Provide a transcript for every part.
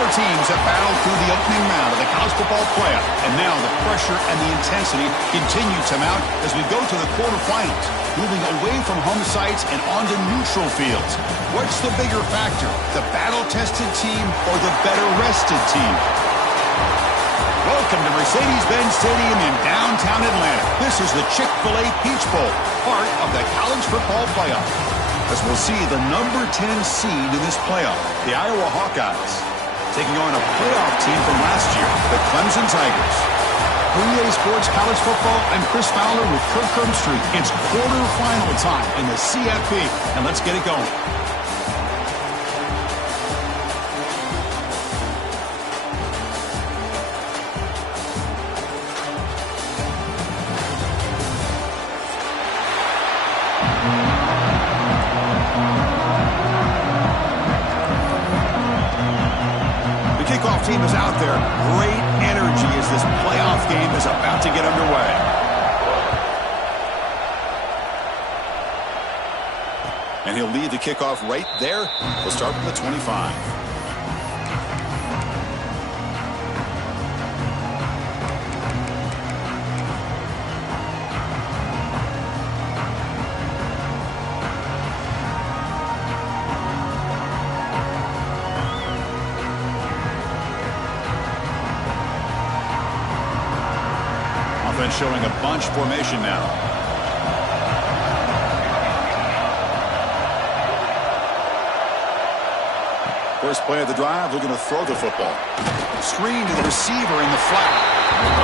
Four teams have battled through the opening round of the college football playoff, and now the pressure and the intensity continue to mount as we go to the quarterfinals, moving away from home sites and onto neutral fields. What's the bigger factor, the battle-tested team or the better-rested team? Welcome to Mercedes-Benz Stadium in downtown Atlanta. This is the Chick-fil-A Peach Bowl, part of the college football playoff. As we'll see the number 10 seed in this playoff, the Iowa Hawkeyes, taking on a playoff team from last year, the Clemson Tigers. For EA Sports College Football, I'm Chris Fowler with Kirk Herbstreit. It's quarterfinal time in the CFP, and let's get it going. Team is out there. Great energy as this playoff game is about to get underway. And he'll lead the kickoff right there. We'll start with the 25. Showing a bunch formation now. First play of the drive, looking to throw the football. Screen to the receiver in the flat.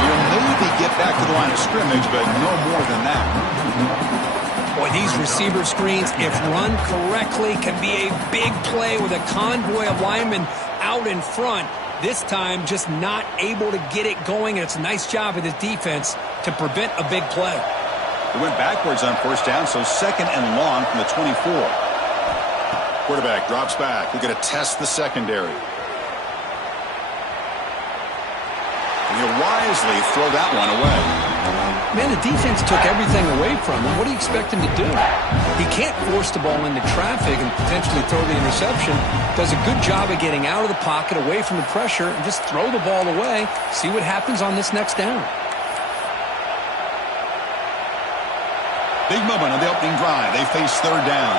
He'll maybe get back to the line of scrimmage, but no more than that. Boy, these receiver screens, if run correctly, can be a big play with a convoy of linemen out in front. This time, just not able to get it going, and it's a nice job of his defense to prevent a big play. He went backwards on first down, so second and long from the 24. Quarterback drops back. We're going to test the secondary. And he'll wisely throw that one away. Man, the defense took everything away from him. What do you expect him to do? He can't force the ball into traffic and potentially throw the interception. Does a good job of getting out of the pocket, away from the pressure, and just throw the ball away. See what happens on this next down. Big moment on the opening drive. They face third down.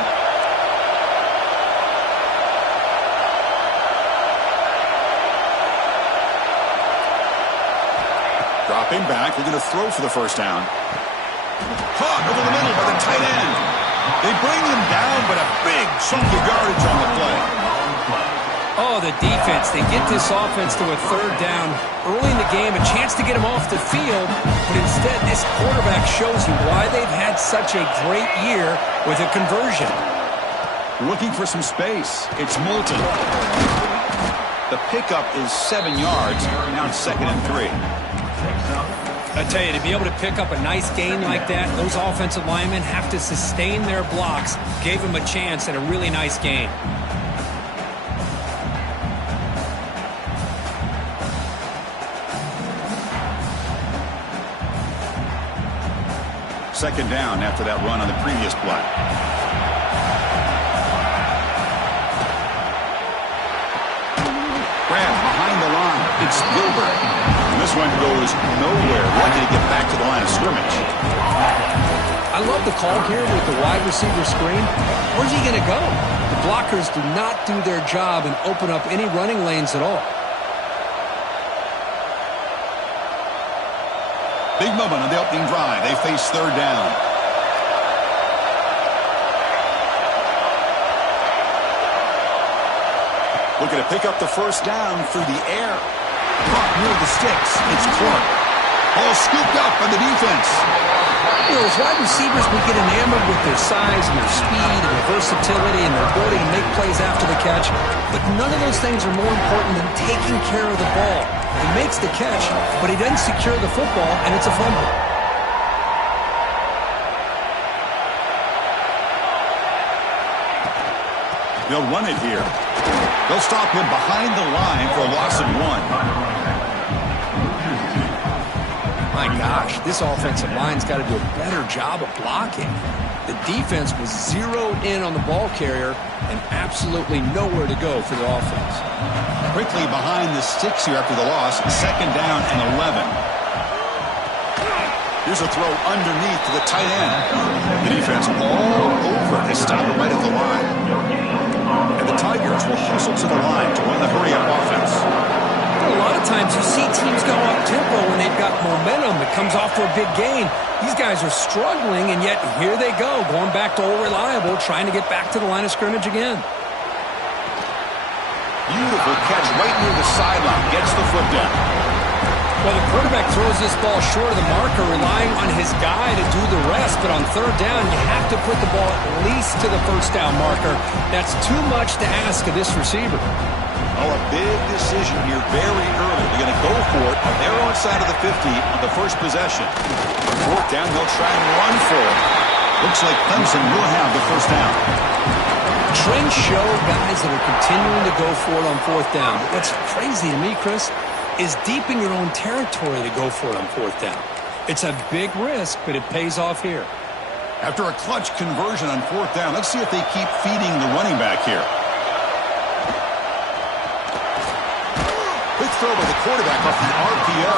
Dropping back. They're going to throw for the first down. Caught over the middle by the tight end. They bring him down, but a big chunk of yardage on the play. Oh, the defense. They get this offense to a third down early in the game, a chance to get him off the field, but instead this quarterback shows you why they've had such a great year with a conversion. Looking for some space. It's Moulton. The pickup is 7 yards. Now it's 2nd and 3. I tell you, to be able to pick up a nice gain like that, those offensive linemen have to sustain their blocks. Gave him a chance at a really nice gain. Second down after that run on the previous play. Grab behind the line. It's Gilbert. And this one goes nowhere. Lucky to get back to the line of scrimmage. I love the call here with the wide receiver screen. Where's he going to go? The blockers do not do their job and open up any running lanes at all. Big moment on the opening drive. They face third down. Looking to pick up the first down through the air. Caught near the sticks. It's Clark. All scooped up by the defense. You know, as wide receivers, we get enamored with their size and their speed and their versatility and their ability to make plays after the catch. But none of those things are more important than taking care of the ball. He makes the catch, but he doesn't secure the football, and it's a fumble. They'll run it here. They'll stop him behind the line for a loss of 1. My gosh, this offensive line's got to do a better job of blocking. The defense was zeroed in on the ball carrier and absolutely nowhere to go for the offense. quickly behind the sticks here after the loss. 2nd down and 11. Here's a throw underneath to the tight end. The defense all over to stop it right at the line. And the Tigers will hustle to the line to run the hurry-up offense. A lot of times you see teams go up-tempo when they've got momentum. It comes off for a big gain. These guys are struggling, and yet here they go, going back to old reliable, trying to get back to the line of scrimmage again. Beautiful catch right near the sideline. Gets the foot down. Well, the quarterback throws this ball short of the marker, relying on his guy to do the rest. But on 3rd down, you have to put the ball at least to the 1st down marker. That's too much to ask of this receiver. Oh, a big decision here very early. They're going to go for it on their own side of the 50 on the first possession. 4th down, they'll try and run for it. Looks like Clemson will have the 1st down. Trends show guys that are continuing to go for it on 4th down. But what's crazy to me, Chris, is deep in your own territory to go for it on 4th down. It's a big risk, but it pays off here. After a clutch conversion on 4th down, let's see if they keep feeding the running back here. Quick throw by the quarterback off the RPO.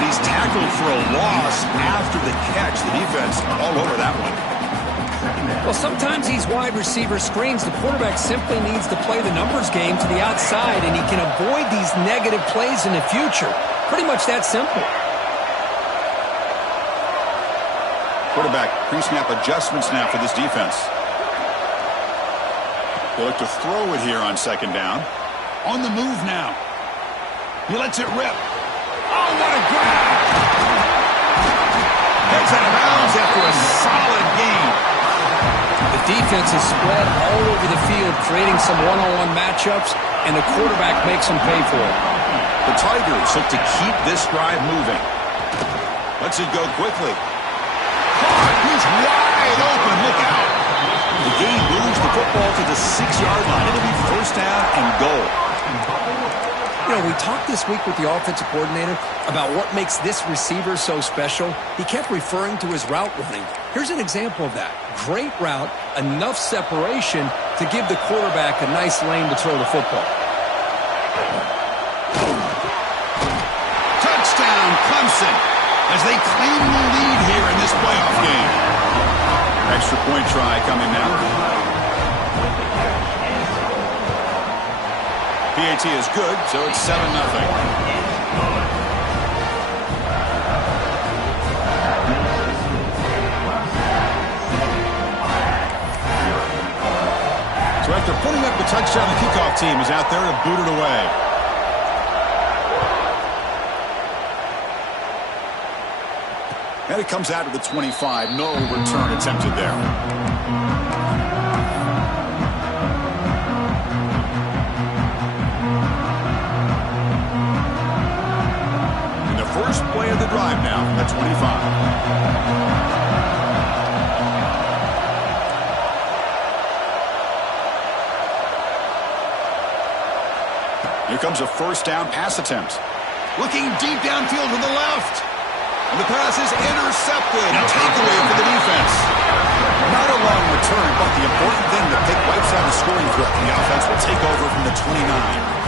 And he's tackled for a loss after the catch. The defense all over that one. Well, sometimes these wide receiver screens, the quarterback simply needs to play the numbers game to the outside, and he can avoid these negative plays in the future. Pretty much that simple. Quarterback pre-snap adjustments now for this defense. They look to throw it here on 2nd down. On the move now. He lets it rip. Oh, what a grab! Heads out of bounds after a solid game. The defense is spread all over the field, creating some one-on-one matchups, and the quarterback makes them pay for it. The Tigers look to keep this drive moving. Lets it go quickly. Caught! He's wide open. Look out. The game moves the football to the 6-yard line. It'll be 1st down and goal. You know, we talked this week with the offensive coordinator about what makes this receiver so special. He kept referring to his route running. Here's an example of that. Great route, enough separation to give the quarterback a nice lane to throw the football. Touchdown, Clemson, as they claim the lead here in this playoff game. Extra point try coming now. PAT is good, so it's 7-0. So after putting up the touchdown, the kickoff team is out there to boot it away. And it comes out to the 25. No return attempted there. First play of the drive now from the 25. Here comes a 1st down pass attempt. Looking deep downfield to the left. And the pass is intercepted. A takeaway for the defense. Not a long return, but the important thing to pick wipes out the scoring threat. The offense will take over from the 29.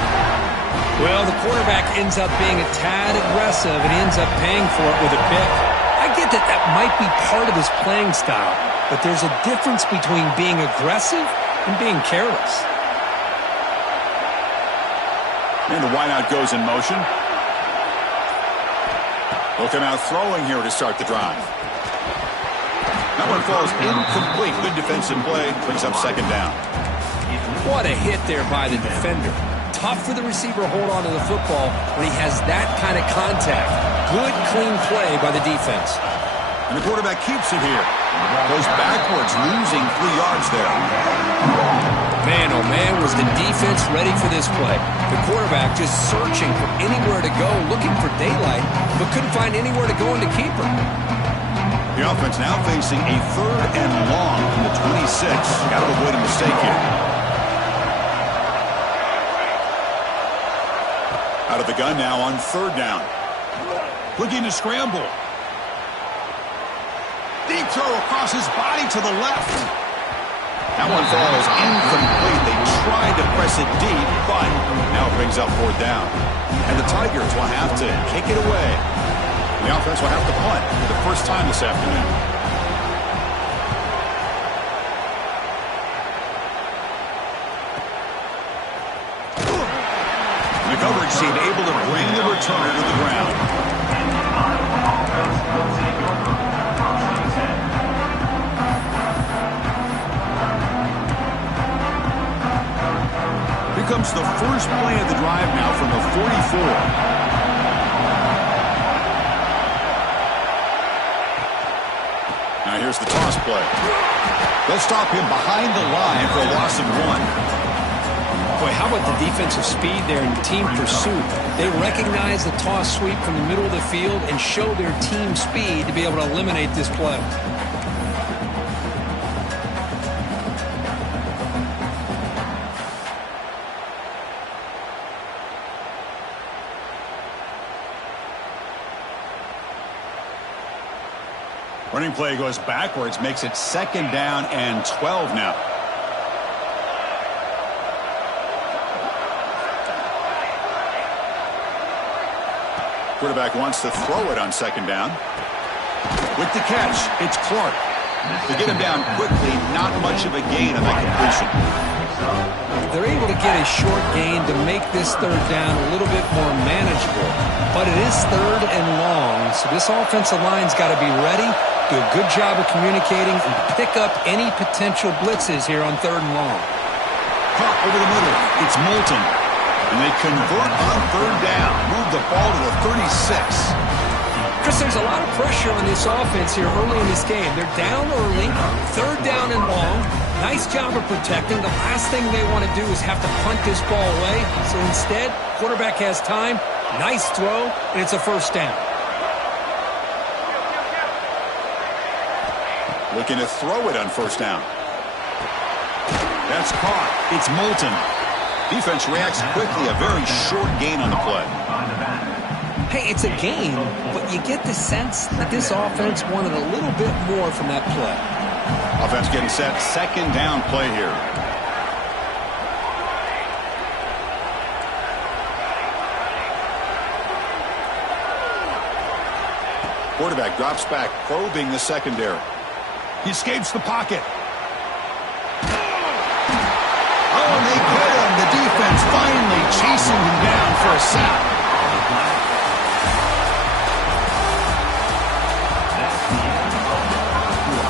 Well, the quarterback ends up being a tad aggressive and ends up paying for it with a pick. I get that that might be part of his playing style, but there's a difference between being aggressive and being careless. And the wideout goes in motion. They'll come out throwing here to start the drive. That one falls incomplete. Good defensive play. Brings up 2nd down. What a hit there by the defender. Tough for the receiver to hold on to the football when he has that kind of contact. Good, clean play by the defense. And the quarterback keeps it here. Goes backwards, losing 3 yards there. Man, oh man, was the defense ready for this play. The quarterback just searching for anywhere to go, looking for daylight, but couldn't find anywhere to go into keeper. The offense now facing a 3rd and long from the 26. Got to avoid a mistake here. Out of the gun now on 3rd down. Looking to scramble. throw across his body to the left. That one falls incomplete. They tried to press it deep, but now it brings up 4th down. And the Tigers will have to kick it away. The offense will have to punt for the first time this afternoon. The coverage team able to bring the returner to the ground. Here comes the first play of the drive now from the 44. Now here's the toss play. They'll stop him behind the line for a loss of 1. Boy, how about the defensive speed there in team pursuit? They recognize the toss sweep from the middle of the field and show their team speed to be able to eliminate this play. Running play goes backwards, makes it 2nd down and 12 now. Quarterback wants to throw it on 2nd down. With the catch, it's Clark. To get him down quickly, not much of a gain on that completion. They're able to get a short gain to make this 3rd down a little bit more manageable. But it is 3rd and long, so this offensive line's got to be ready, do a good job of communicating, and pick up any potential blitzes here on 3rd and long. Caught over the middle. It's Moulton. And they convert on 3rd down. Move the ball to the 36. Chris, there's a lot of pressure on this offense here early in this game. They're down early, 3rd down and long. Nice job of protecting. The last thing they want to do is have to punt this ball away. So instead, quarterback has time. Nice throw, and it's a 1st down. Looking to throw it on 1st down. That's caught. It's Moulton. Defense reacts quickly. A very short gain on the play. Hey, it's a gain, but you get the sense that this offense wanted a little bit more from that play. Offense getting set. 2nd down play here. Quarterback drops back, probing the secondary. He escapes the pocket. Oh, and they get him. The defense finally chasing him down for a sack.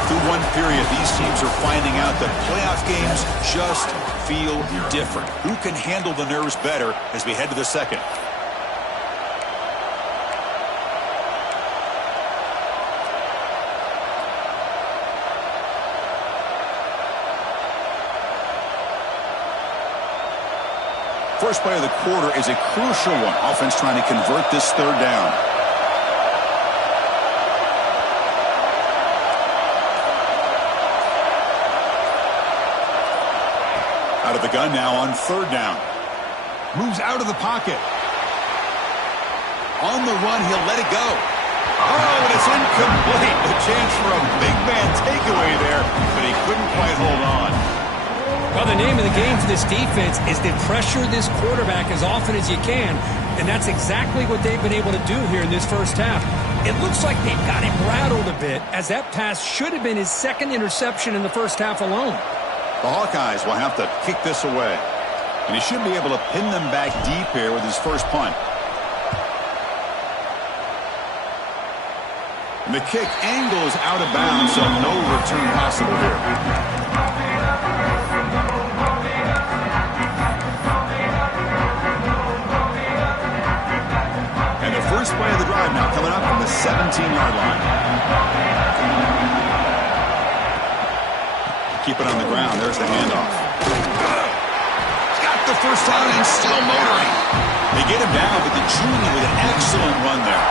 Through one period, these teams are finding out that playoff games just feel different. Who can handle the nerves better as we head to the 2nd? First play of the quarter is a crucial one. Offense trying to convert this 3rd down. Out of the gun now on 3rd down. Moves out of the pocket. On the run, he'll let it go. Oh, and it's incomplete. A chance for a big man takeaway there, but he couldn't quite hold on. Well, the name of the game for this defense is to pressure this quarterback as often as you can, and that's exactly what they've been able to do here in this 1st half. It looks like they've got him rattled a bit, as that pass should have been his 2nd interception in the 1st half alone. The Hawkeyes will have to kick this away, and he should be able to pin them back deep here with his first punt. And the kick angle is out of bounds, so no return possible here. First play of the drive now coming up from the 17-yard line. Keep it on the ground. There's the handoff. Got the first down and still motoring. They get him down, but the junior with an excellent run there.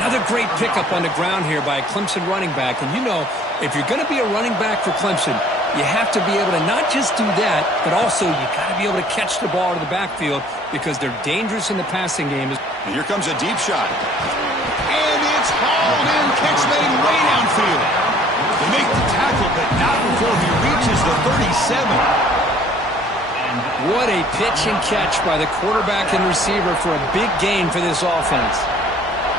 Another great pickup on the ground here by a Clemson running back. And you know, if you're going to be a running back for Clemson, you have to be able to not just do that, but also you got to be able to catch the ball to the backfield because they're dangerous in the passing game. And here comes a deep shot. And it's hauled in, catch made way downfield. They make the tackle, but not before he reaches the 37. What a pitch and catch by the quarterback and receiver for a big gain for this offense.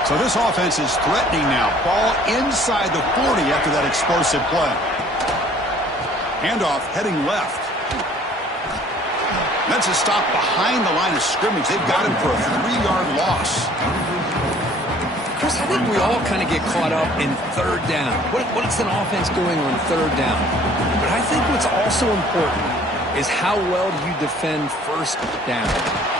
So this offense is threatening now. Ball inside the 40 after that explosive play. Handoff heading left. That's a stop behind the line of scrimmage. They've got him for a 3-yard loss. Chris, I think we all kind of get caught up in third down. What's an offense doing on third down? But I think what's also important is how well do you defend first down.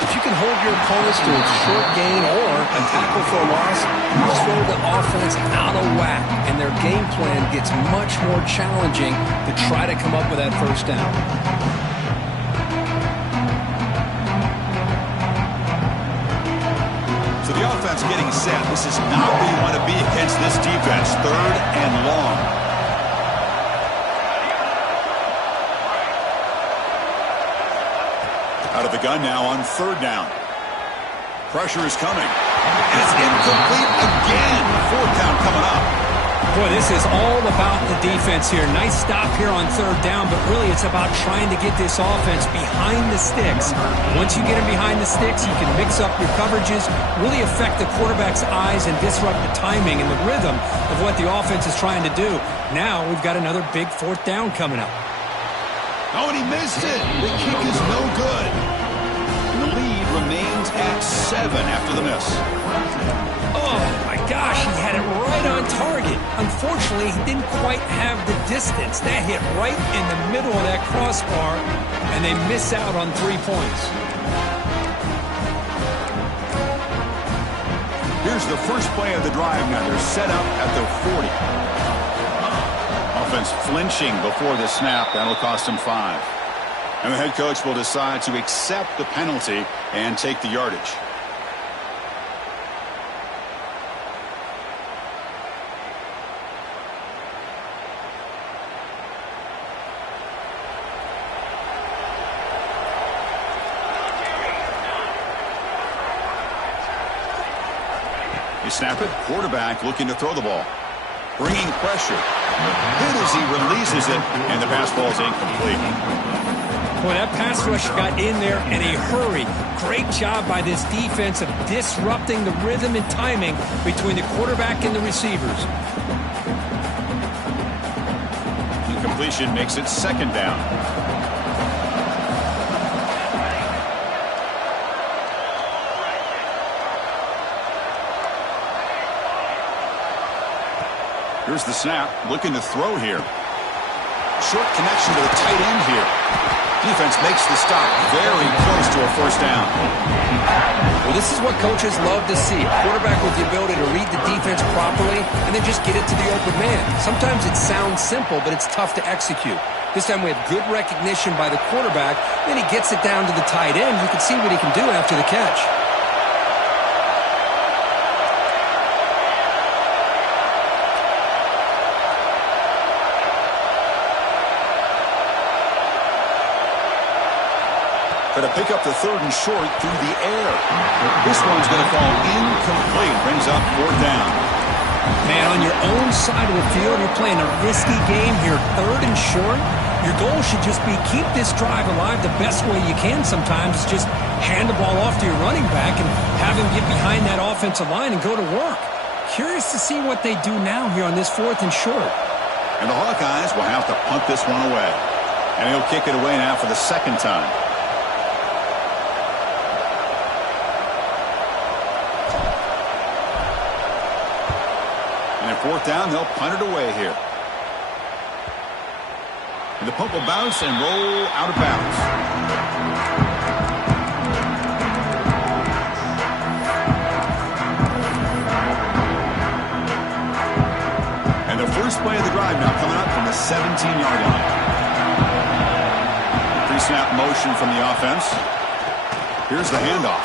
If you can hold your opponents to a short gain or a tackle for a loss, you throw the offense out of whack, and their game plan gets much more challenging to try to come up with that first down. So the offense getting set. This is not where you want to be against this defense. 3rd and long. Out of the gun now on 3rd down. Pressure is coming. And it's incomplete again. 4th down coming up. Boy, this is all about the defense here. Nice stop here on 3rd down, but really it's about trying to get this offense behind the sticks. Once you get them behind the sticks, you can mix up your coverages, really affect the quarterback's eyes and disrupt the timing and the rhythm of what the offense is trying to do. Now we've got another big 4th down coming up. Oh, and he missed it. The kick is no good. And the lead remains at 7 after the miss. Oh, my gosh, he had it right on target. Unfortunately, he didn't quite have the distance. That hit right in the middle of that crossbar, and they miss out on 3 points. Here's the first play of the drive now. They're set up at the 40. Offense flinching before the snap. That'll cost him 5. And the head coach will decide to accept the penalty and take the yardage. You snap it. Quarterback looking to throw the ball. Bringing pressure. Hit as he releases it, and the pass ball is incomplete. Boy, that pass rush got in there in a hurry. Great job by this defense of disrupting the rhythm and timing between the quarterback and the receivers. Incompletion makes it 2nd down. Here's the snap, looking to throw here. Short connection to the tight end here. Defense makes the stop very close to a 1st down. Well, this is what coaches love to see. A quarterback with the ability to read the defense properly and then just get it to the open man. Sometimes it sounds simple, but it's tough to execute. This time we have good recognition by the quarterback. Then he gets it down to the tight end. You can see what he can do after the catch. Going to pick up the 3rd and short through the air. This one's going to fall incomplete. Brings up 4th down. Man, on your own side of the field, you're playing a risky game here. 3rd and short. Your goal should just be keep this drive alive the best way you can sometimes. Is just hand the ball off to your running back and have him get behind that offensive line and go to work. Curious to see what they do now here on this 4th and short. And the Hawkeyes will have to punt this one away. And he'll kick it away now for the 2nd time. And at 4th down, they'll punt it away here. And the punt will bounce and roll out of bounds. And the first play of the drive now coming up from the 17-yard line. Pre-snap motion from the offense. Here's the handoff.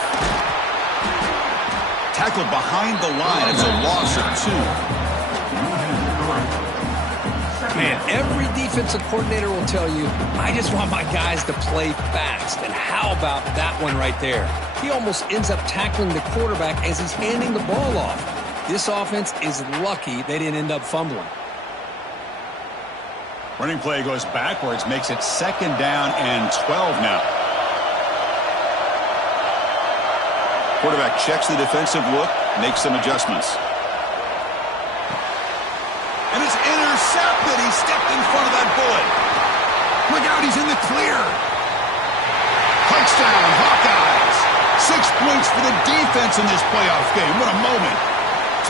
Tackled behind the line. It's a loss of 2. Man, every defensive coordinator will tell you, I just want my guys to play fast. And how about that one right there? He almost ends up tackling the quarterback as he's handing the ball off. This offense is lucky they didn't end up fumbling. Running play goes backwards, makes it 2nd down and 12 now. Quarterback checks the defensive look, makes some adjustments. And it's intercepted. He stepped in front of that bullet. Look out, he's in the clear. Touchdown, Hawkeyes. 6 points for the defense in this playoff game. What a moment.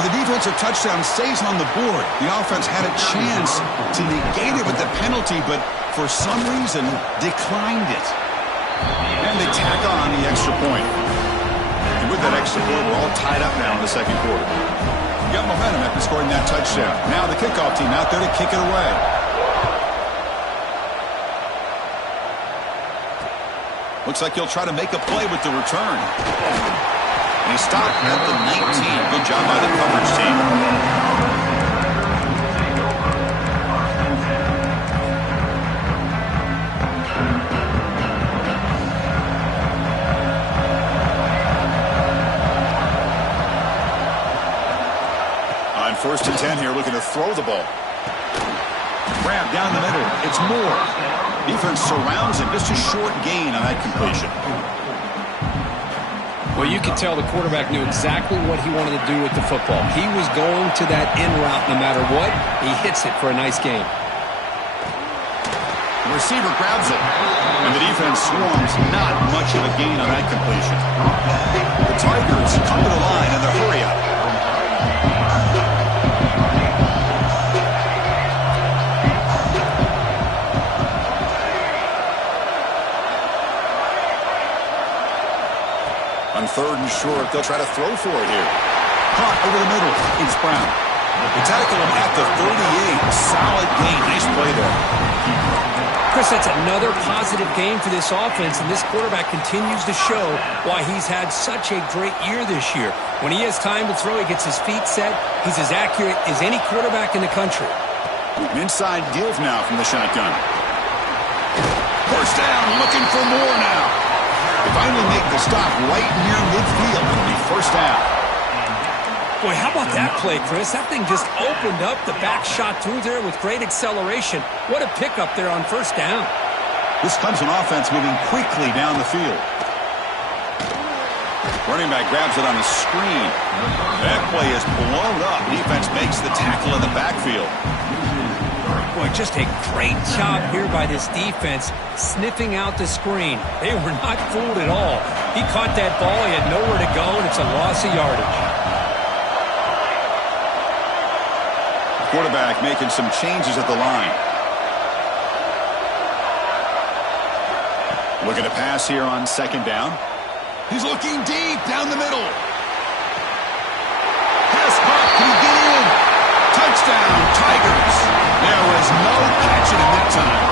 So the defensive touchdown stays on the board. The offense had a chance to negate it with the penalty, but for some reason declined it. And they tack on the extra point. And with that extra point, we're all tied up now in the second quarter. You got momentum after scoring that touchdown. Now the kickoff team out there to kick it away. Looks like he'll try to make a play with the return. And he stopped at the 19. Good job by the coverage team. First and 10 here, looking to throw the ball. Grab down the middle. It's Moore. Defense surrounds him. Just a short gain on that completion. Well, you could tell the quarterback knew exactly what he wanted to do with the football. He was going to that in route no matter what. He hits it for a nice gain. The receiver grabs it. And the defense swarms. Not much of a gain on that completion. The Tigers come to the line in the hurry up. On 3rd and short, they'll try to throw for it here. Caught over the middle. It's Brown. They tackle him at the 38. Solid gain. Nice play there. Chris, that's another positive game for this offense, and this quarterback continues to show why he's had such a great year this year. When he has time to throw, he gets his feet set. He's as accurate as any quarterback in the country. Inside give now from the shotgun. First down, looking for more now. They finally make the stop right near midfield. It'll be first down. Boy, how about that play, Chris? That thing just opened up the back shot through there with great acceleration. What a pickup there on first down. This Clemson offense moving quickly down the field. Running back grabs it on a screen. That play is blown up. Defense makes the tackle in the backfield. Boy, just a great job here by this defense, sniffing out the screen. They were not fooled at all. He caught that ball, he had nowhere to go, and it's a loss of yardage. Quarterback making some changes at the line. Looking to pass here on 2nd down. He's looking deep down the middle. Pass caught. Can he get in? Touchdown, Tigers. There was no catching him that time.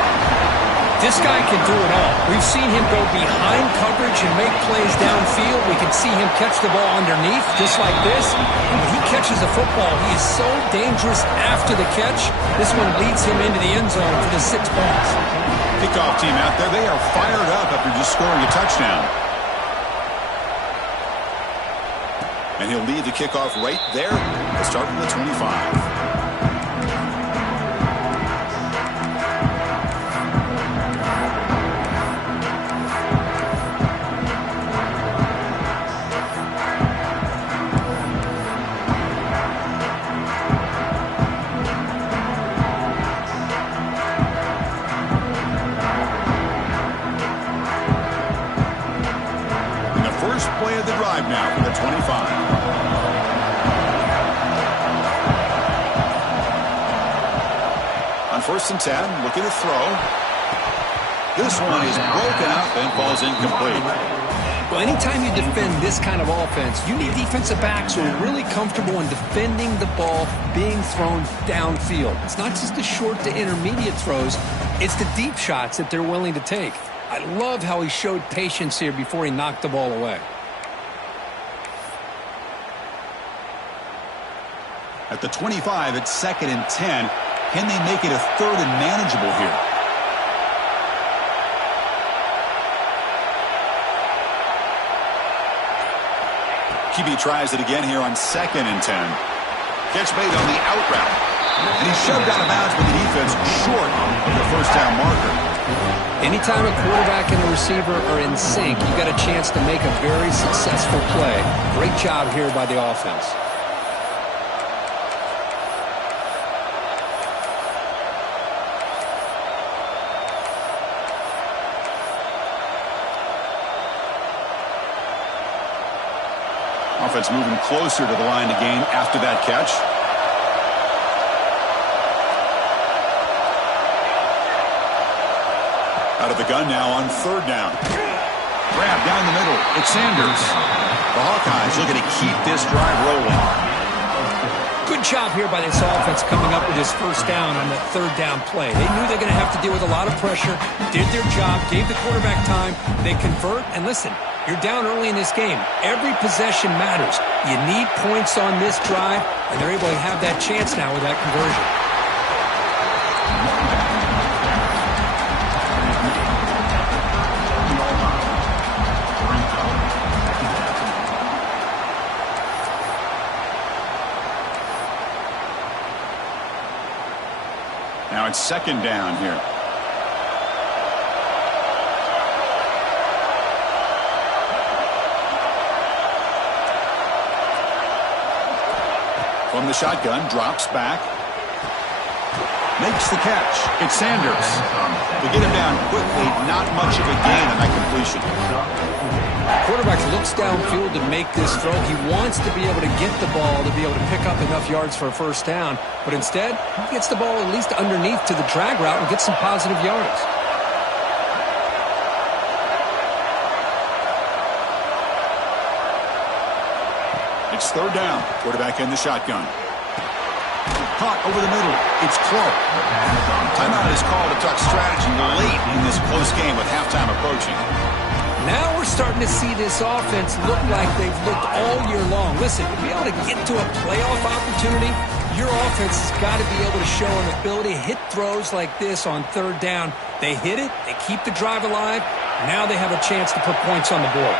This guy can do it all. We've seen him go behind coverage and make plays downfield. We can see him catch the ball underneath, just like this. And when he catches the football, he is so dangerous after the catch. This one leads him into the end zone for the 6 points. Kickoff team out there, they are fired up after just scoring a touchdown. And he'll lead the kickoff right there. They'll start from the 25. Play of the drive now for the 25. On 1st and 10, looking to throw. This one is broken up and falls incomplete. Well, anytime you defend this kind of offense, you need defensive backs who are really comfortable in defending the ball being thrown downfield. It's not just the short to intermediate throws, it's the deep shots that they're willing to take. I love how he showed patience here before he knocked the ball away. At the 25, it's 2nd and 10. Can they make it a 3rd and manageable here? QB tries it again here on 2nd and 10. Catch made on the out route. And he's shoved out of bounds with the defense short of the first down marker. Anytime a quarterback and a receiver are in sync, you got a chance to make a very successful play. Great job here by the offense. Offense moving closer to the line to gain after that catch. Out of the gun now on third down. Grab down the middle. It's Sanders. The Hawkeyes looking to keep this drive rolling. Good job here by this offense coming up with his first down on that third down play. They knew they're going to have to deal with a lot of pressure, did their job, gave the quarterback time. They convert, and listen, you're down early in this game. Every possession matters. You need points on this drive, and they're able to have that chance now with that conversion. Now it's second down here. From the shotgun, drops back. Makes the catch. It's Sanders. To get him down quickly, not much of a gain on that completion. Quarterback looks downfield to make this throw. He wants to be able to get the ball to be able to pick up enough yards for a first down. But instead, he gets the ball at least underneath to the drag route and gets some positive yards. It's third down. Quarterback in the shotgun. Caught over the middle. It's Clark. Timeout is called to talk strategy late in this close game with halftime approaching. Now we're starting to see this offense look like they've looked all year long. Listen, to be able to get to a playoff opportunity, your offense has got to be able to show an ability to hit throws like this on third down. They hit it. They keep the drive alive. Now they have a chance to put points on the board.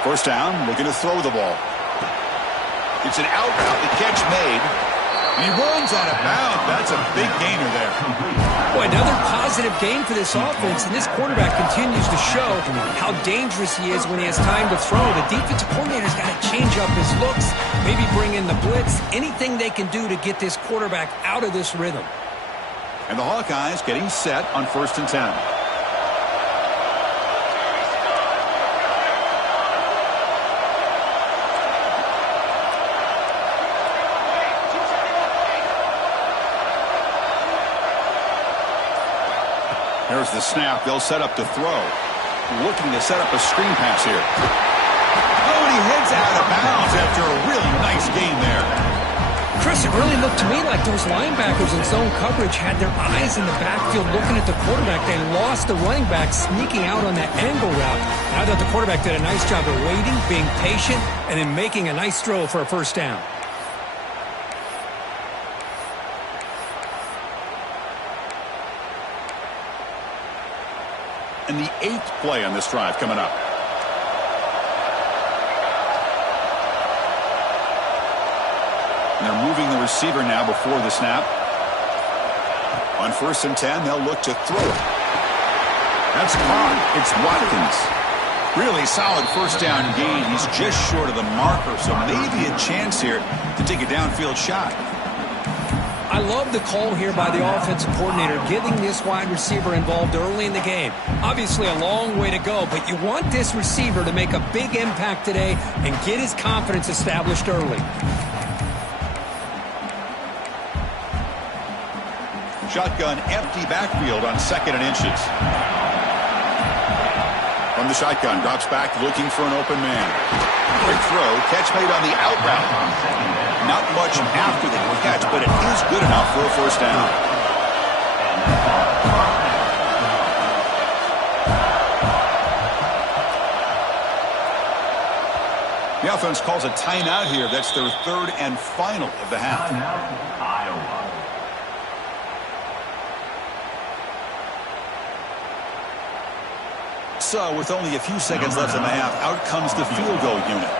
First down, looking to throw the ball. It's an out route, the catch made. And he runs out of bounds. That's a big gainer there. Boy, another positive gain for this offense, and this quarterback continues to show how dangerous he is when he has time to throw. The defensive coordinator's got to change up his looks, maybe bring in the blitz, anything they can do to get this quarterback out of this rhythm. And the Hawkeyes getting set on 1st and 10. There's the snap. They'll set up to throw. Looking to set up a screen pass here. Oh, and he heads out of bounds after a really nice game there. Chris, it really looked to me like those linebackers in zone coverage had their eyes in the backfield looking at the quarterback. They lost the running back sneaking out on that angle route. And I thought the quarterback did a nice job of waiting, being patient, and then making a nice throw for a first down. And the 8th play on this drive coming up. And they're moving the receiver now before the snap. On 1st and 10, they'll look to throw it. That's caught. It's Watkins. Really solid first down gain. He's just short of the marker, so maybe a chance here to take a downfield shot. I love the call here by the offensive coordinator, getting this wide receiver involved early in the game. Obviously a long way to go, but you want this receiver to make a big impact today and get his confidence established early. Shotgun empty backfield on 2nd and inches. From the shotgun, drops back looking for an open man. Quick throw, catch made on the out route. Not much after the catch, but it is good enough for a first down. The offense calls a timeout here. That's their 3rd and final of the half. So, with only a few seconds left in the half, out comes the field goal unit.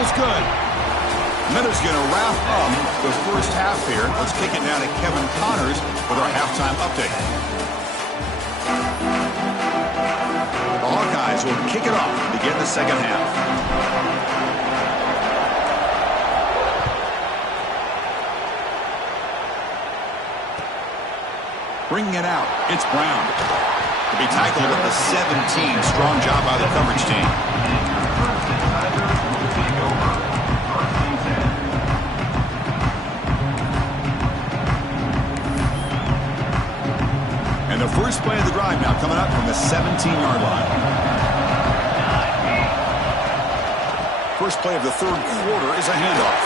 Ball's good. Minutes going to wrap up the first half here. Let's kick it now to Kevin Connors with our halftime update. The Hawkeyes will kick it off to begin the second half. Bringing it out, it's Brown. To be tackled at the 17. Strong job by the coverage team. And the first play of the drive now coming up from the 17-yard line. First play of the third quarter is a handoff.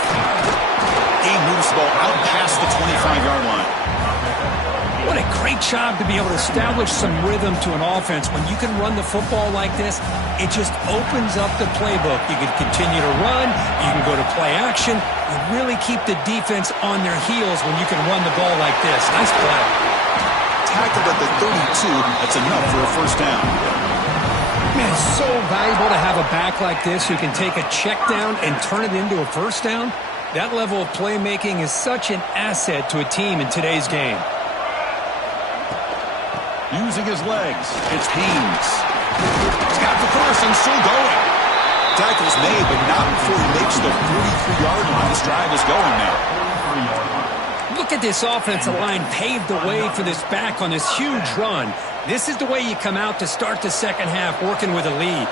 He moves the ball out past the 25-yard line. What a great job to be able to establish some rhythm to an offense. When you can run the football like this, it just opens up the playbook. You can continue to run. You can go to play action. You really keep the defense on their heels when you can run the ball like this. Nice play. Tackled at the 32. That's enough for a first down. Man, it's so valuable to have a back like this who can take a check down and turn it into a first down. That level of playmaking is such an asset to a team in today's game. Using his legs, it's Haynes. He's got the first and still going. Tackle's made, but not before he makes the 43-yard line. This drive is going now. Look at this offensive line paved the way for this back on this huge run. This is the way you come out to start the second half, working with a lead.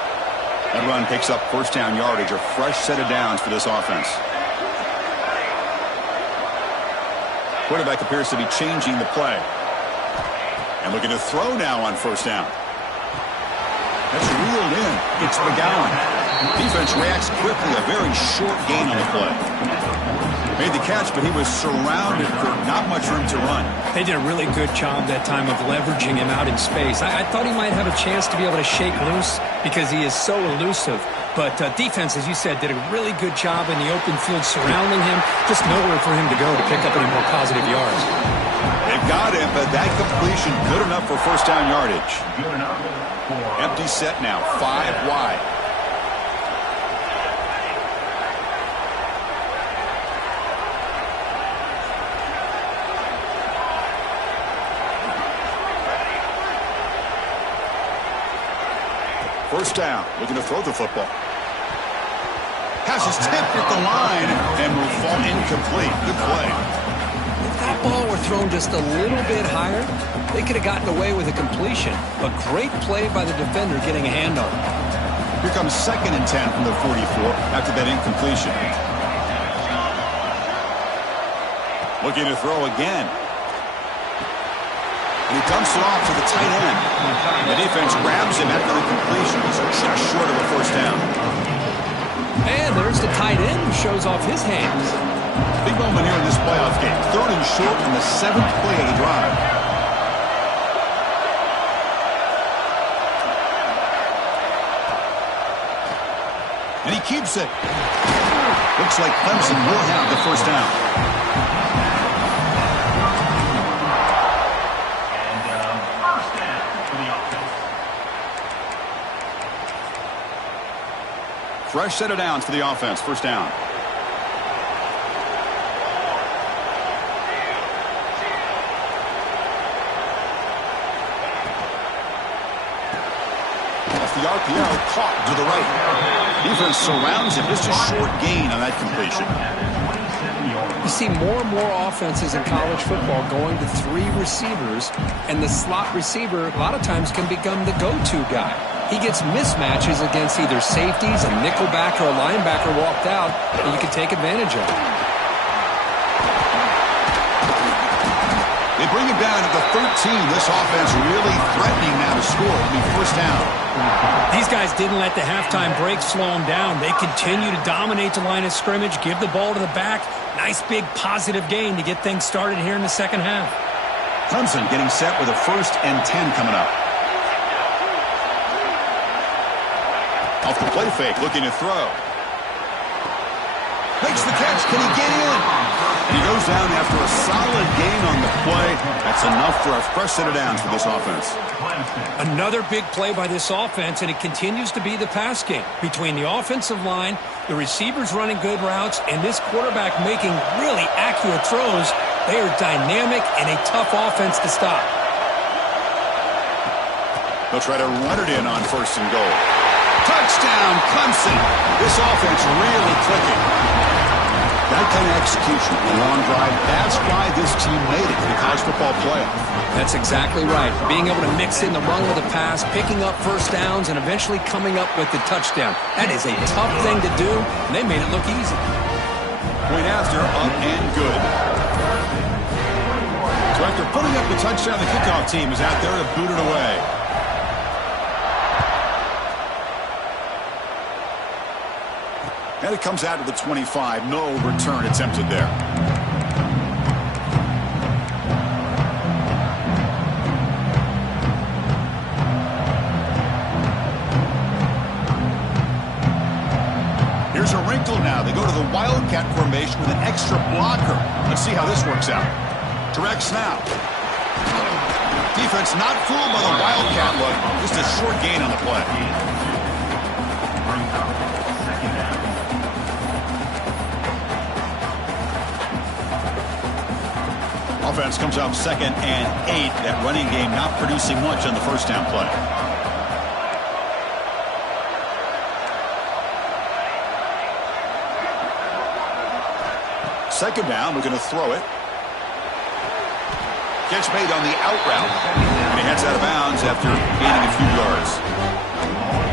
That run picks up first down yardage, a fresh set of downs for this offense. Quarterback appears to be changing the play. And looking to throw now on first down. That's reeled in. It's McGowan. Defense reacts quickly. A very short gain on the play. Made the catch, but he was surrounded for not much room to run. They did a really good job that time of leveraging him out in space. I thought he might have a chance to be able to shake loose because he is so elusive. But defense, as you said, did a really good job in the open field surrounding him. Just nowhere for him to go to pick up any more positive yards. They've got him, but that completion good enough for first down yardage. Empty set now, 5 wide. First down, looking to throw the football. Pass is tipped at the line and will fall incomplete. Good play. If that ball were thrown just a little bit higher, they could have gotten away with a completion. A great play by the defender getting a hand on it. Here comes 2nd and 10 from the 44 after that incompletion. Looking to throw again. And he dumps it off to the tight end. The defense grabs him after the completion. He's just short of a first down. And there's the tight end who shows off his hands. Big moment here in this playoff game. 3rd and short in the 7th play of the drive. And he keeps it. Looks like Clemson will have the first down. Fresh set of downs for the offense. First down. Off the RPO, caught to the right. Defense surrounds him. Just a short gain on that completion. You see more and more offenses in college football going to 3 receivers, and the slot receiver a lot of times can become the go-to guy. He gets mismatches against either safeties, a nickelback, or a linebacker walked out, and you can take advantage of it. They bring him down at the 13. This offense really threatening now to score. It'll be first down. These guys didn't let the halftime break slow them down. They continue to dominate the line of scrimmage, give the ball to the back. Nice big positive gain to get things started here in the second half. Clemson getting set with a 1st and 10 coming up. Off the play fake, looking to throw. Makes the catch. Can he get in? And he goes down after a solid gain on the play. That's enough for a fresh set of downs for this offense. Another big play by this offense, and it continues to be the pass game. Between the offensive line, the receivers running good routes, and this quarterback making really accurate throws, they are dynamic and a tough offense to stop. They'll try to run it in on 1st and goal. Touchdown, Clemson. This offense really clicking. That kind of execution, a long drive, that's why this team made it to the college football playoff. That's exactly right. Being able to mix in the run with the pass, picking up first downs, and eventually coming up with the touchdown. That is a tough thing to do, and they made it look easy. Point after, up and good. So after putting up the touchdown, the kickoff team is out there to boot it away. And it comes out to the 25. No return attempted there. Here's a wrinkle now. They go to the Wildcat formation with an extra blocker. Let's see how this works out. Direct snap. Defense not fooled by the Wildcat look. Just a short gain on the play. Offense comes up 2nd and 8. That running game not producing much on the first down play. Second down, we're going to throw it. Catch made on the out route. And he heads out of bounds after gaining a few yards.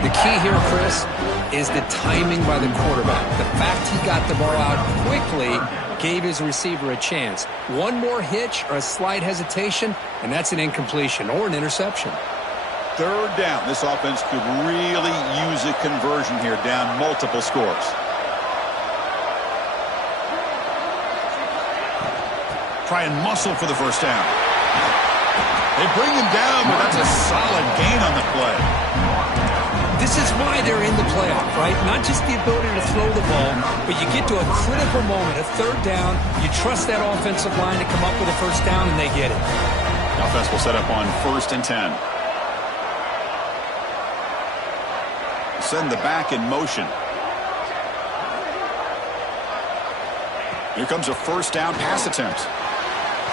The key here, Chris, is the timing by the quarterback. The fact he got the ball out quickly gave his receiver a chance. One more hitch or a slight hesitation, and that's an incompletion or an interception. 3rd down. This offense could really use a conversion here, down multiple scores. Try and muscle for the first down. They bring him down, but that's a solid gain on the play. This is why they're in the playoff, right? Not just the ability to throw the ball, but you get to a critical moment, a 3rd down, you trust that offensive line to come up with a first down, and they get it. The offense will set up on 1st and 10. Send the back in motion. Here comes a first down pass attempt.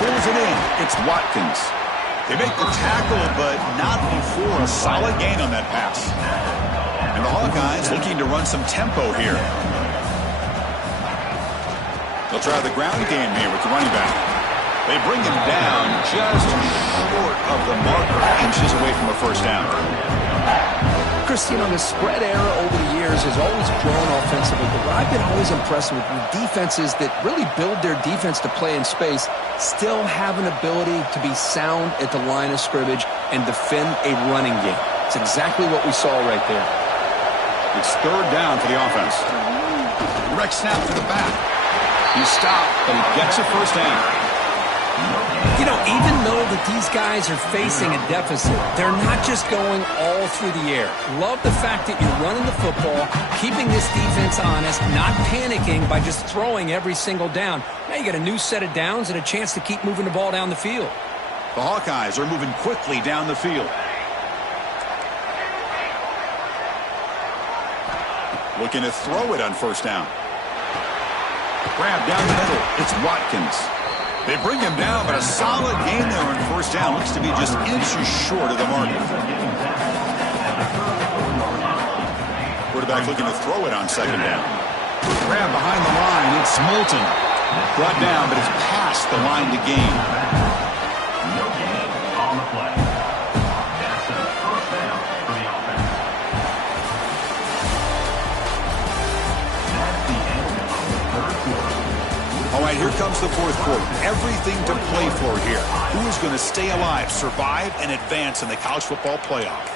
Pulls it in. It's Watkins. They make the tackle, but not before a solid gain on that pass. And the Hawkeyes looking to run some tempo here. They'll try the ground game here with the running back. They bring him down just short of the marker, inches away from a first down. Chris, you know, the spread era over the years has always grown offensively, but what I've been always impressed with defenses that really build their defense to play in space still have an ability to be sound at the line of scrimmage and defend a running game. It's exactly what we saw right there. It's 3rd down for the offense. Direct snap to the back. He stopped, but he gets a first down. You know, even though that these guys are facing a deficit, they're not just going all through the air. Love the fact that you're running the football, keeping this defense honest, not panicking by just throwing every single down. Now you got a new set of downs and a chance to keep moving the ball down the field. The Hawkeyes are moving quickly down the field. Looking to throw it on first down. Grab down the middle. It's Watkins. They bring him down, but a solid gain there on first down. Looks to be just inches short of the marker. Quarterback looking to throw it on 2nd down. Grab behind the line. It's Moulton. Brought down, but it's past the line to gain. No gain on the play. That's a first down for the offense. That's the end of the 3rd quarter. All right, here comes the 4th quarter. Everything to play for here. Who is going to stay alive, survive, and advance in the college football playoff?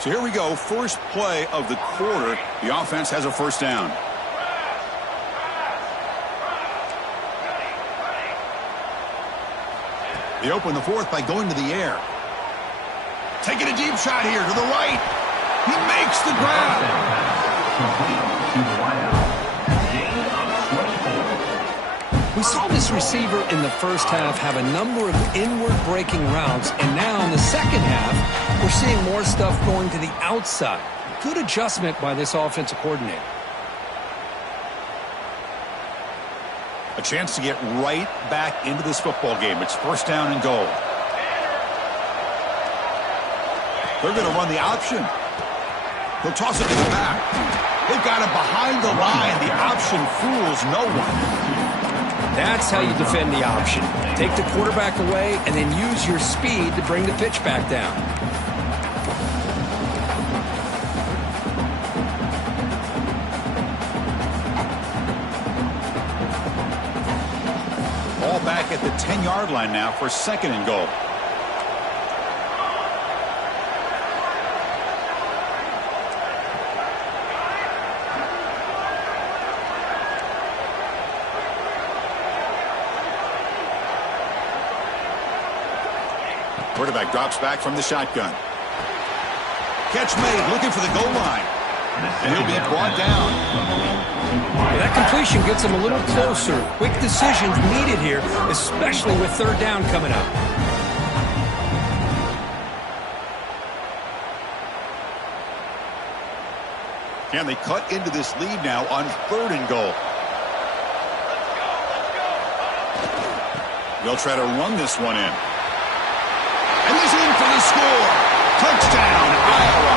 So here we go. First play of the quarter. The offense has a first down. They open the fourth by going to the air. Taking a deep shot here to the right. He makes the grab. Complete to the wideout. Gain of 24. We saw this receiver in the first half have a number of inward breaking routes, and now in the second half, we're seeing more stuff going to the outside. Good adjustment by this offensive coordinator. A chance to get right back into this football game. It's first down and goal. They're going to run the option. He'll toss it to the back. They've got him behind the line. The option fools no one. That's how you defend the option. Take the quarterback away and then use your speed to bring the pitch back down. Ball back at the 10-yard line now for second and goal. Quarterback drops back from the shotgun. Catch made, looking for the goal line. And he'll be brought down. Well, that completion gets him a little closer. Quick decisions needed here, especially with third down coming up. Can they cut into this lead now on third and goal? They'll try to run this one in. And he's in for the score. Touchdown, Iowa.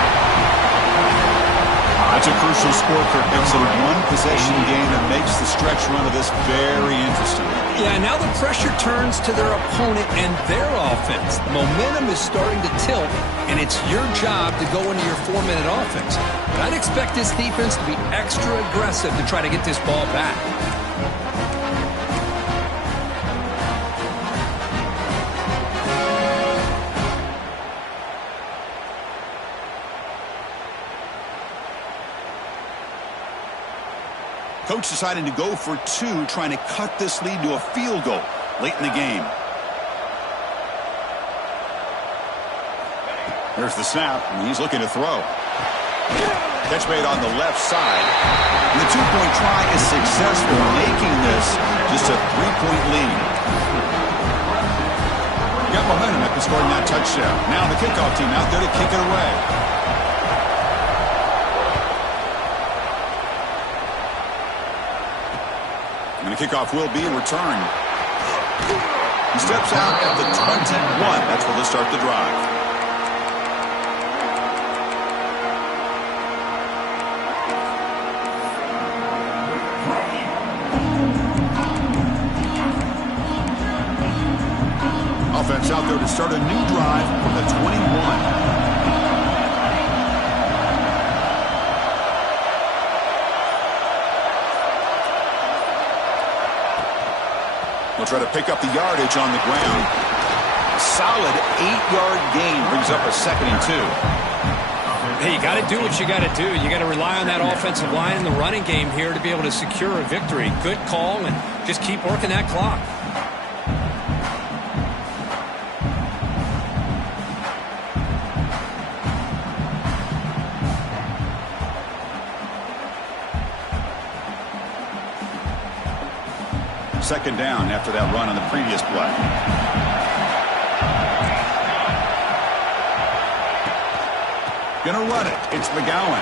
That's a crucial score for Clemson. One possession game that makes the stretch run of this very interesting. Yeah, now the pressure turns to their opponent and their offense. The momentum is starting to tilt, and it's your job to go into your 4-minute offense. But I'd expect this defense to be extra aggressive to try to get this ball back. Coach deciding to go for two, trying to cut this lead to a field goal late in the game. There's the snap, and he's looking to throw. Catch made on the left side. And the two-point try is successful, making this just a 3-point lead. Got momentum after scoring that touchdown. Now the kickoff team out there to kick it away. And the kickoff will be returned. He steps out at the 21. That's where they'll start the drive. Offense out there to start a new drive from the 21. They'll try to pick up the yardage on the ground. A solid 8-yard gain brings up a 2nd and 2. Hey, you got to do what you got to do. You got to rely on that offensive line in the running game here to be able to secure a victory. Good call, and just keep working that clock. Second down after that run on the previous play. Gonna run it. It's McGowan.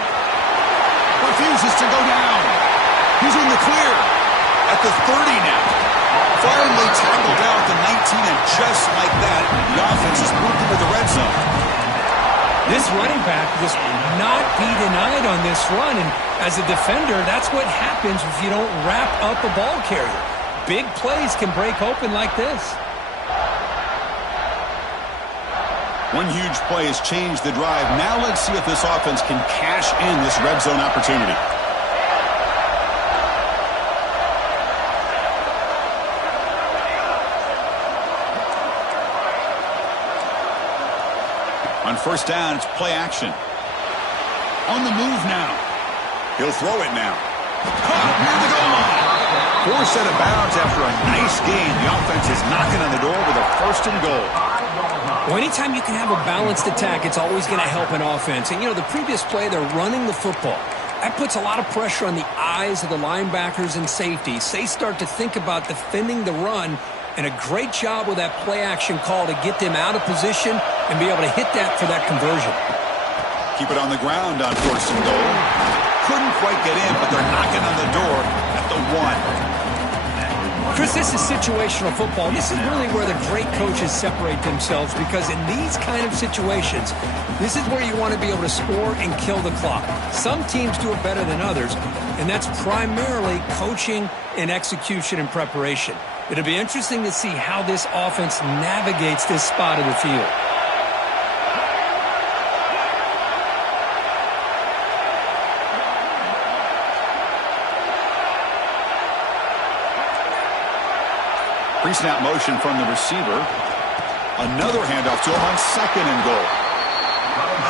Refuses to go down. He's in the clear at the 30 now. Finally tackled down at the 19, and just like that, the offense has moved into the red zone. This running back just not be denied on this run, and as a defender, that's what happens if you don't wrap up a ball carrier. Big plays can break open like this. One huge play has changed the drive. Now let's see if this offense can cash in this red zone opportunity. On first down, it's play action. On the move now. He'll throw it now. Caught near the goal line. Force out of bounds after a nice gain. The offense is knocking on the door with a 1st and goal. Well, anytime you can have a balanced attack, it's always going to help an offense. And, the previous play, they're running the football. That puts a lot of pressure on the eyes of the linebackers and safeties. They start to think about defending the run, and a great job with that play-action call to get them out of position and be able to hit that for that conversion. Keep it on the ground on 1st and goal. Couldn't quite get in, but they're knocking on the door at the 1. Chris, this is situational football. This is really where the great coaches separate themselves, because in these kind of situations, this is where you want to be able to score and kill the clock. Some teams do it better than others, and that's primarily coaching and execution and preparation. It'll be interesting to see how this offense navigates this spot of the field. Pre-snap motion from the receiver. Another handoff to him on 2nd and goal.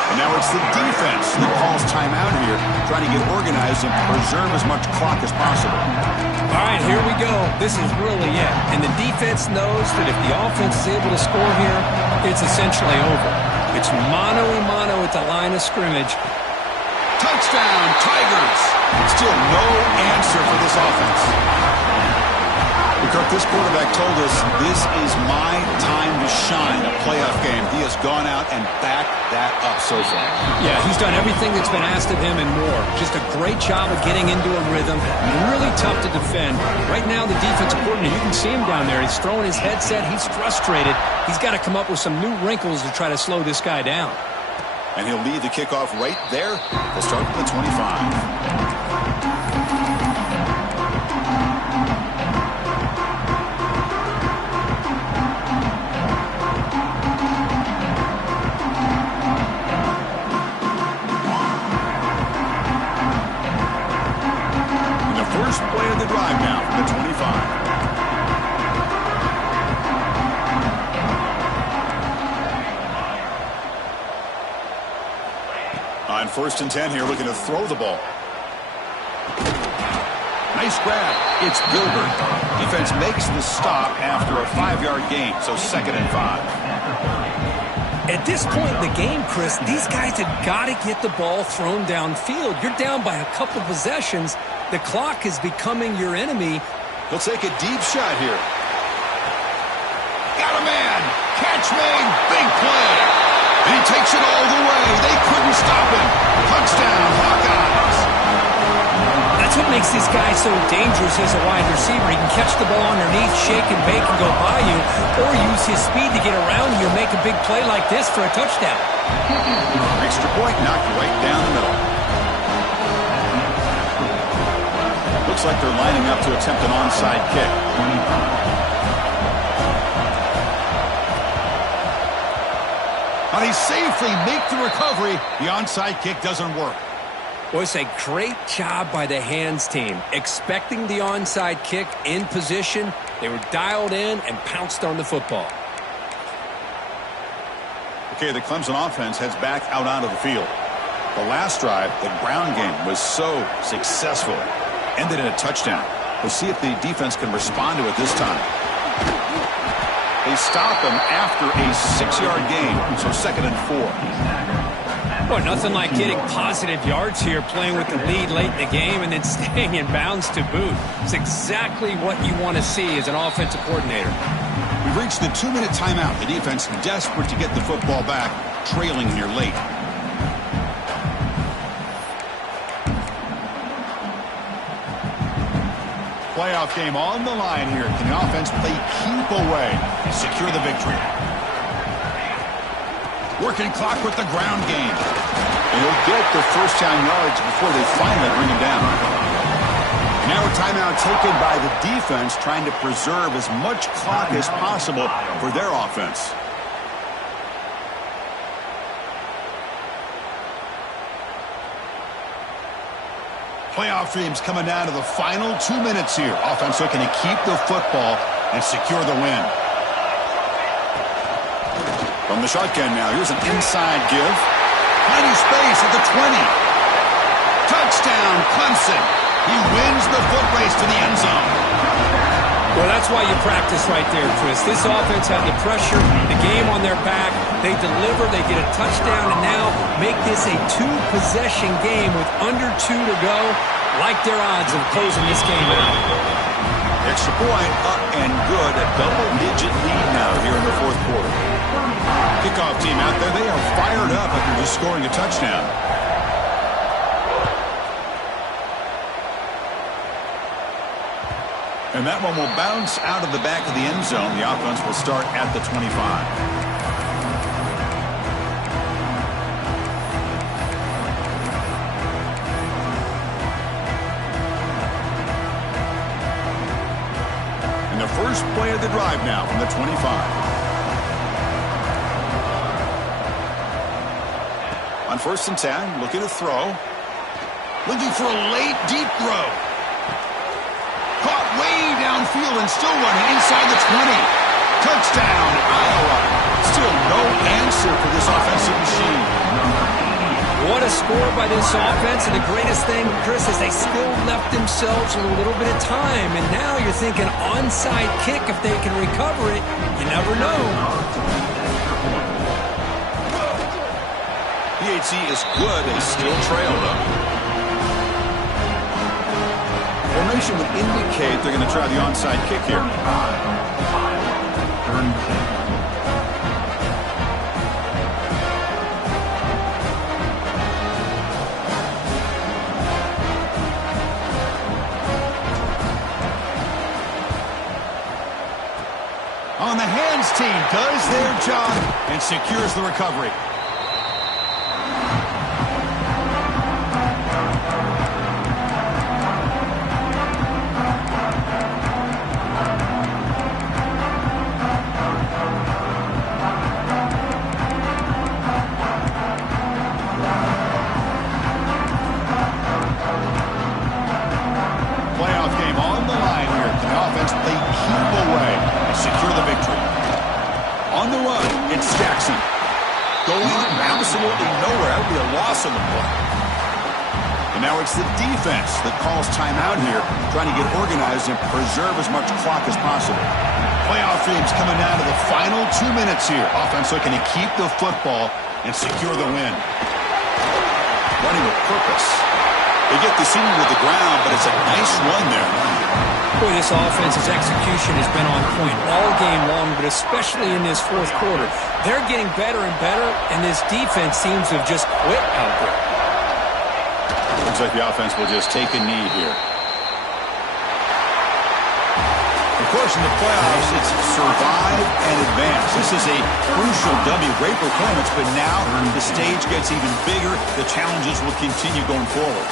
And now it's the defense that calls timeout here, trying to get organized and preserve as much clock as possible. All right, here we go. This is really it. And the defense knows that if the offense is able to score here, it's essentially over. It's mano-a-mano at the line of scrimmage. Touchdown, Tigers! Still no answer for this offense. Because this quarterback told us this is my time to shine, a playoff game. He has gone out and backed that up so far. Yeah, he's done everything that's been asked of him and more. Just a great job of getting into a rhythm. Really tough to defend. Right now, the defensive coordinator, you can see him down there. He's throwing his headset. He's frustrated. He's got to come up with some new wrinkles to try to slow this guy down. And he'll lead the kickoff right there. They'll start with the 25. First play of the drive now from the 25. On 1st and 10 here, looking to throw the ball. Nice grab. It's Gilbert. Defense makes the stop after a 5-yard gain, so 2nd and 5. At this point in the game, Chris, these guys have got to get the ball thrown downfield. You're down by a couple possessions. The clock is becoming your enemy. He'll take a deep shot here. Got a man. Catch made. Big play. And he takes it all the way. They couldn't stop him. Touchdown, Hawkeyes. That's what makes this guy so dangerous as a wide receiver. He can catch the ball underneath, shake and bake, and go by you, or use his speed to get around you and make a big play like this for a touchdown. Extra point knocked right down the middle. Looks like they're lining up to attempt an onside kick. Now they safely make the recovery. The onside kick doesn't work. Well, it's a great job by the hands team. Expecting the onside kick in position, they were dialed in and pounced on the football. Okay, the Clemson offense heads back out onto the field. The last drive, the ground game, was so successful. Ended in a touchdown. We'll see if the defense can respond to it this time. They stop him after a 6-yard gain, so 2nd and 4. Well, nothing like getting positive yards here, playing with the lead late in the game and then staying in bounds to boot. It's exactly what you want to see as an offensive coordinator. We've reached the 2-minute timeout. The defense desperate to get the football back, trailing here late. Playoff game on the line here. Can the offense play keep away and secure the victory? Working clock with the ground game. And he'll get the first down yards before they finally bring him down. Now a timeout taken by the defense, trying to preserve as much clock as possible for their offense. Playoff dreams coming down to the final 2 minutes here. Offense looking to keep the football and secure the win. From the shotgun now, here's an inside give. Plenty of space at the 20. Touchdown, Clemson. He wins the foot race to the end zone. Well, that's why you practice right there, Chris. This offense had the pressure, the game on their back. They deliver, they get a touchdown, and now make this a two-possession game with under 2 to go. Like their odds of closing this game out. Extra point up and good. A double-digit lead now here in the fourth quarter. Kickoff team out there. They are fired up after just scoring a touchdown. And that one will bounce out of the back of the end zone. The offense will start at the 25. And the first play of the drive now from the 25. On 1st and 10, looking to throw. Looking for a late, deep throw. Caught way downfield and still running inside the 20. Touchdown, Iowa. Still no answer for this offensive machine. What a score by this offense, and the greatest thing, Chris, is they still left themselves with a little bit of time, and now you're thinking onside kick if they can recover it. You never know. PAT is good. They still trail, though. Formation would indicate they're going to try the onside kick here. On the hands team does their job and secures the recovery. On the run, it's Jackson. Going absolutely nowhere. That would be a loss on the play. And now it's the defense that calls timeout here, trying to get organized and preserve as much clock as possible. Playoff dreams coming down to the final 2 minutes here. Offense looking to keep the football and secure the win. Running with purpose. They get the senior to the ground, but it's a nice run there. Boy, this offense's execution has been on point all game long, but especially in this fourth quarter. They're getting better and better, and this defense seems to have just quit out there. Looks like the offense will just take a knee here. Of course, in the playoffs, it's survive and advance. This is a crucial W. Great performance, but now the stage gets even bigger. The challenges will continue going forward.